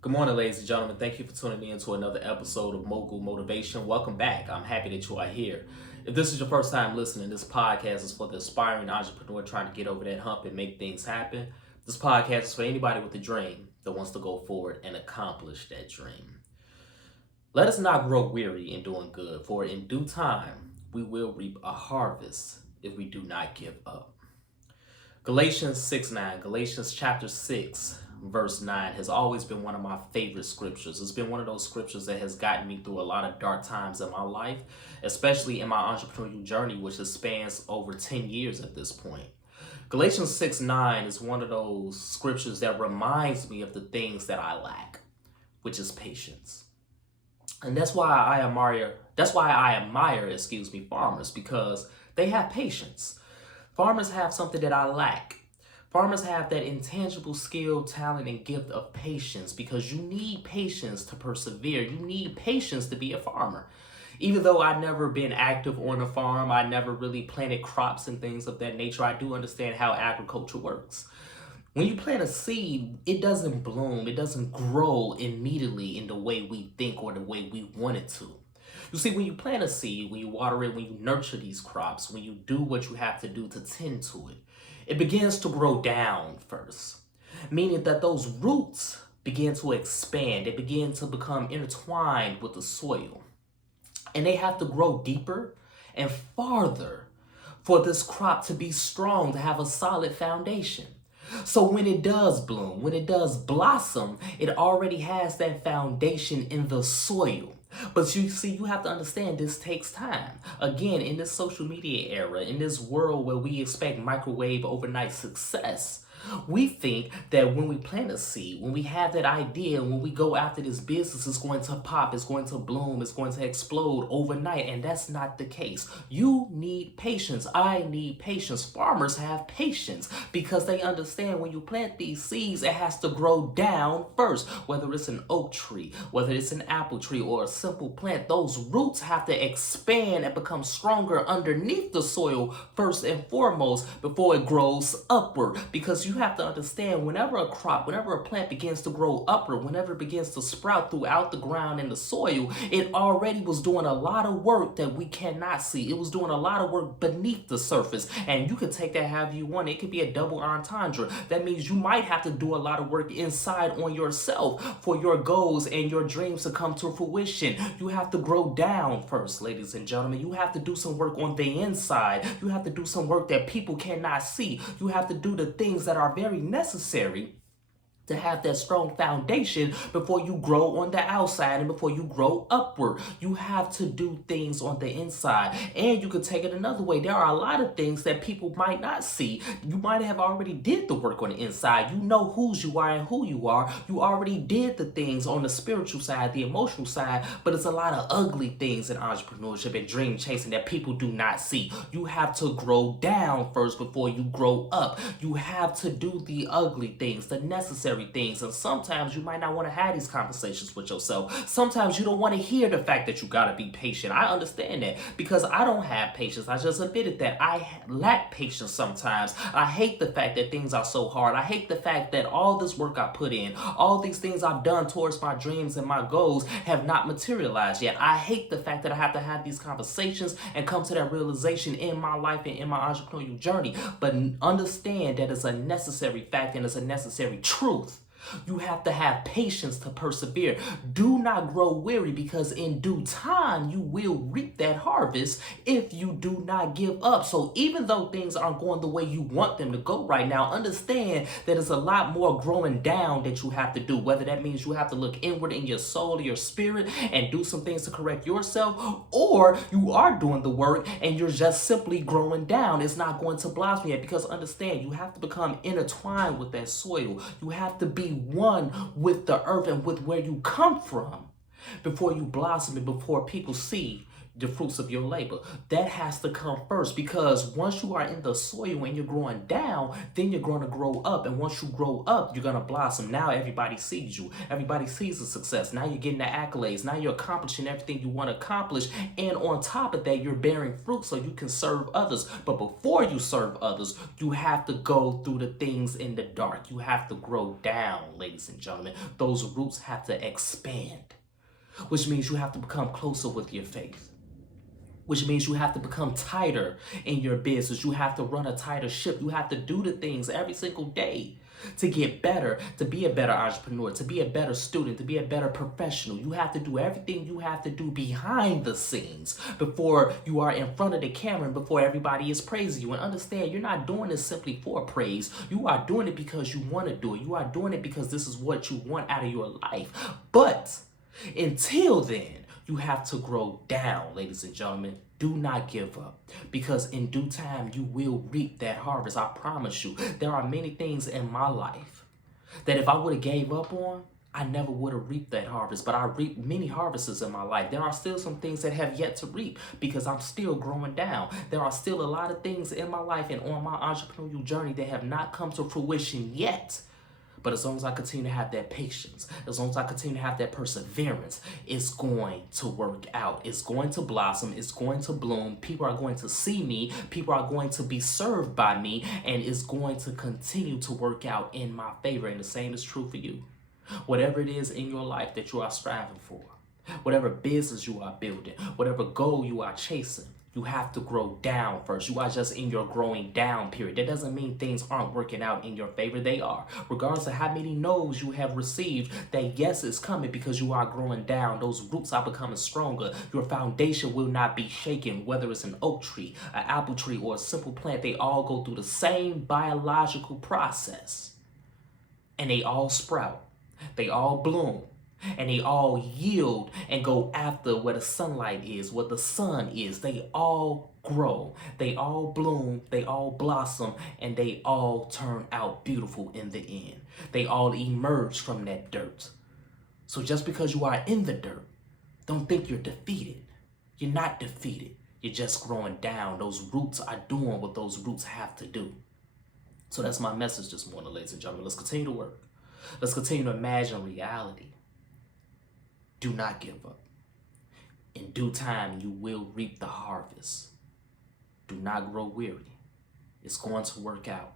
Good morning, ladies and gentlemen. Thank you for tuning in to another episode of Mogul Motivation. Welcome back. I'm happy that you are here. If this is your first time listening, this podcast is for the aspiring entrepreneur trying to get over that hump and make things happen. This podcast is for anybody with a dream that wants to go forward and accomplish that dream. Let us not grow weary in doing good, for in due time we will reap a harvest if we do not give up. Galatians 6:9, Galatians chapter 6, verse 9 has always been one of my favorite scriptures. It's been one of those scriptures that has gotten me through a lot of dark times in my life, especially in my entrepreneurial journey, which spans over 10 years at this point. Galatians 6:9 is one of those scriptures that reminds me of the things that I lack, which is patience. And that's why I admire farmers, because they have patience. Farmers have something that I lack. Farmers have that intangible skill, talent, and gift of patience, because you need patience to persevere. You need patience to be a farmer. Even though I've never been active on a farm, I never really planted crops and things of that nature, I do understand how agriculture works. When you plant a seed, it doesn't bloom, it doesn't grow immediately in the way we think or the way we want it to. You see, when you plant a seed, when you water it, when you nurture these crops, when you do what you have to do to tend to it, it begins to grow down first, meaning that those roots begin to expand. They begin to become intertwined with the soil, and they have to grow deeper and farther for this crop to be strong, to have a solid foundation. So when it does bloom, when it does blossom, it already has that foundation in the soil. But you see, you have to understand this takes time. Again, in this social media era, in this world where we expect microwave overnight success, we think that when we plant a seed, when we have that idea, when we go after this business, it's going to pop, it's going to bloom, it's going to explode overnight. And that's not the case. You need patience. I need patience. Farmers have patience because they understand when you plant these seeds, it has to grow down first. Whether it's an oak tree, whether it's an apple tree, or a simple plant, those roots have to expand and become stronger underneath the soil first and foremost before it grows upward. Because you have to understand, whenever a crop, whenever a plant begins to grow upward, whenever it begins to sprout throughout the ground and the soil, it already was doing a lot of work that we cannot see. It was doing a lot of work beneath the surface. And you can take that however you want. It could be a double entendre. That means you might have to do a lot of work inside on yourself for your goals and your dreams to come to fruition. You have to grow down first, ladies and gentlemen. You have to do some work on the inside. You have to do some work that people cannot see. You have to do the things that are very necessary to have that strong foundation before you grow on the outside and before you grow upward. You have to do things on the inside. And you could take it another way. There are a lot of things that people might not see. You might have already did the work on the inside. You know whose you are and who you are. You already did the things on the spiritual side, the emotional side, but it's a lot of ugly things in entrepreneurship and dream chasing that people do not see. You have to grow down first before you grow up. You have to do the ugly things, the necessary things. And sometimes you might not want to have these conversations with yourself. Sometimes you don't want to hear the fact that you got to be patient. I understand that because I don't have patience. I just admitted that I lack patience sometimes. I hate the fact that things are so hard. I hate the fact that all this work I put in, all these things I've done towards my dreams and my goals have not materialized yet. I hate the fact that I have to have these conversations and come to that realization in my life and in my entrepreneurial journey. But understand that it's a necessary fact and it's a necessary truth. You have to have patience to persevere. Do not grow weary, because in due time you will reap that harvest if you do not give up. So even though things aren't going the way you want them to go right now, understand that there's a lot more growing down that you have to do. Whether that means you have to look inward in your soul, your spirit, and do some things to correct yourself, or you are doing the work and you're just simply growing down. It's not going to blossom yet, because understand, you have to become intertwined with that soil. You have to be one with the earth and with where you come from before you blossom and before people see the fruits of your labor. That has to come first, because once you are in the soil and you're growing down, then you're going to grow up. And once you grow up, you're going to blossom. Now everybody sees you. Everybody sees the success. Now you're getting the accolades. Now you're accomplishing everything you want to accomplish. And on top of that, you're bearing fruit so you can serve others. But before you serve others, you have to go through the things in the dark. You have to grow down, ladies and gentlemen. Those roots have to expand, which means you have to become closer with your faith, which means you have to become tighter in your business. You have to run a tighter ship. You have to do the things every single day to get better, to be a better entrepreneur, to be a better student, to be a better professional. You have to do everything you have to do behind the scenes before you are in front of the camera and before everybody is praising you. And understand, you're not doing this simply for praise. You are doing it because you want to do it. You are doing it because this is what you want out of your life. But until then, you have to grow down, ladies and gentlemen. Do not give up, because in due time, you will reap that harvest. I promise you. There are many things in my life that if I would have gave up on, I never would have reaped that harvest. But I reaped many harvests in my life. There are still some things that have yet to reap because I'm still growing down. There are still a lot of things in my life and on my entrepreneurial journey that have not come to fruition yet. But as long as I continue to have that patience, as long as I continue to have that perseverance, it's going to work out. It's going to blossom. It's going to bloom. People are going to see me. People are going to be served by me. And it's going to continue to work out in my favor. And the same is true for you. Whatever it is in your life that you are striving for, whatever business you are building, whatever goal you are chasing, you have to grow down first. You are just in your growing down period. That doesn't mean things aren't working out in your favor. They are. Regardless of how many no's you have received, that yes is coming because you are growing down. Those roots are becoming stronger. Your foundation will not be shaken, whether it's an oak tree, an apple tree, or a simple plant. They all go through the same biological process. And they all sprout. They all bloom. And they all yield and go after where the sunlight is, where the sun is. They all grow, they all bloom, they all blossom, and they all turn out beautiful in the end. They all emerge from that dirt. So just because you are in the dirt, don't think you're defeated. You're not defeated. You're just growing down. Those roots are doing what those roots have to do. So that's my message this morning, ladies and gentlemen. Let's continue to work. Let's continue to imagine reality. Do not give up. In due time, you will reap the harvest. Do not grow weary. It's going to work out.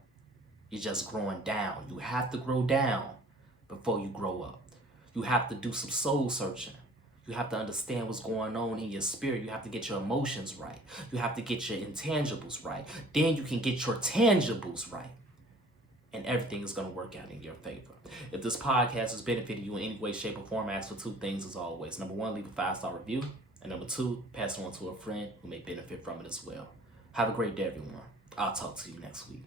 You're just growing down. You have to grow down before you grow up. You have to do some soul searching. You have to understand what's going on in your spirit. You have to get your emotions right. You have to get your intangibles right. Then you can get your tangibles right. And everything is going to work out in your favor. If this podcast has benefited you in any way, shape, or form, I ask for two things as always. Number one, leave a 5-star review. And number two, pass it on to a friend who may benefit from it as well. Have a great day, everyone. I'll talk to you next week.